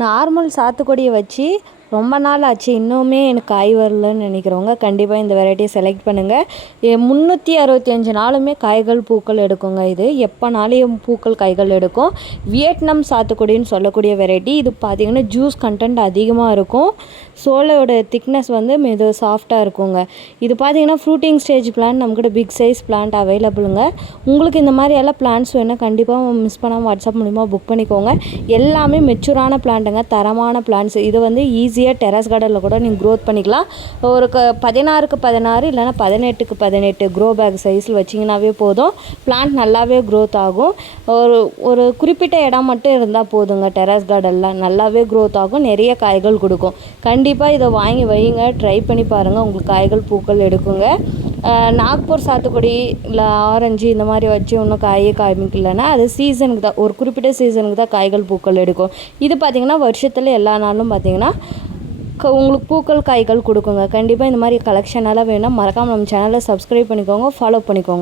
Normal சாத்துக்குடியை வச்சு ரொம்ப நாள் ஆச்சு இன்னுமே எனக்கு காய் வரலன்னு நினைக்கிறவங்க கண்டிப்பாக இந்த வெரைட்டியை செலக்ட் பண்ணுங்கள். 365 நாளுமே காய்கள் பூக்கள் எடுக்குங்க. இது எப்போனாலும் பூக்கள் காய்கள் எடுக்கும். வியட்நாம் சாத்துக்குடின்னு சொல்லக்கூடிய வெரைட்டி. இது பார்த்திங்கன்னா ஜூஸ் கண்டென்ட் அதிகமாக இருக்கும். சோளோட திக்னஸ் வந்து மிக சாஃப்டாக இருக்குங்க. இது பார்த்திங்கன்னா ஃப்ரூட்டிங் ஸ்டேஜ் பிளான்ட் நம்மக்கிட்ட பிக் சைஸ் பிளான்ட் அவைலபிளுங்க. உங்களுக்கு இந்த மாதிரி எல்லாம் பிளான்ட்ஸ் வேணும் கண்டிப்பாக மிஸ் பண்ணாமல் வாட்ஸ்அப் மூலிமா புக் பண்ணிக்கோங்க. எல்லாமே மெச்சூரான பிளான்ட்டுங்க, தரமான பிளான்ட்ஸ். இது வந்து ஈஸியாக டெரஸ் கார்டனில் கூட நீங்கள் க்ரோத் பண்ணிக்கலாம். ஒரு 16க்கு 16 இல்லைனா 18க்கு 18 க்ரோ பேக் சைஸில் வச்சிங்கனாவே போதும். பிளான்ட் நல்லாவே க்ரோத் ஆகும். ஒரு குறிப்பிட்ட இடம் மட்டும் இருந்தால் போதுங்க. டெரஸ் கார்டனில் நல்லாவே க்ரோத் ஆகும், நிறைய காய்கள் கொடுக்கும். கண்டிப்பாக இதை வாங்கி வைங்க, ட்ரை பண்ணி பாருங்கள், உங்களுக்கு காய்கள் பூக்கள் எடுக்குங்க. நாக்பூர் சாத்துக்குடி இல்லை ஆரஞ்சு இந்த மாதிரி வச்சு இன்னும் காய்க்கலைன்னா அது சீசனுக்கு தான், ஒரு குறிப்பிட்ட சீசனுக்கு தான் காய்கள் பூக்கள் எடுக்கும். இது பார்த்திங்கன்னா வருஷத்தில் எல்லா நாளும் பார்த்திங்கன்னா உங்களுக்கு பூக்கள் காய்கள் கொடுக்குங்க. கண்டிப்பாக இந்த மாதிரி கலெக்ஷனெல்லாம் வேணும்னா மறக்காமல் நம்ம சேனலை சப்ஸ்கிரைப் பண்ணிக்கோங்க, ஃபாலோ பண்ணிக்கோங்க.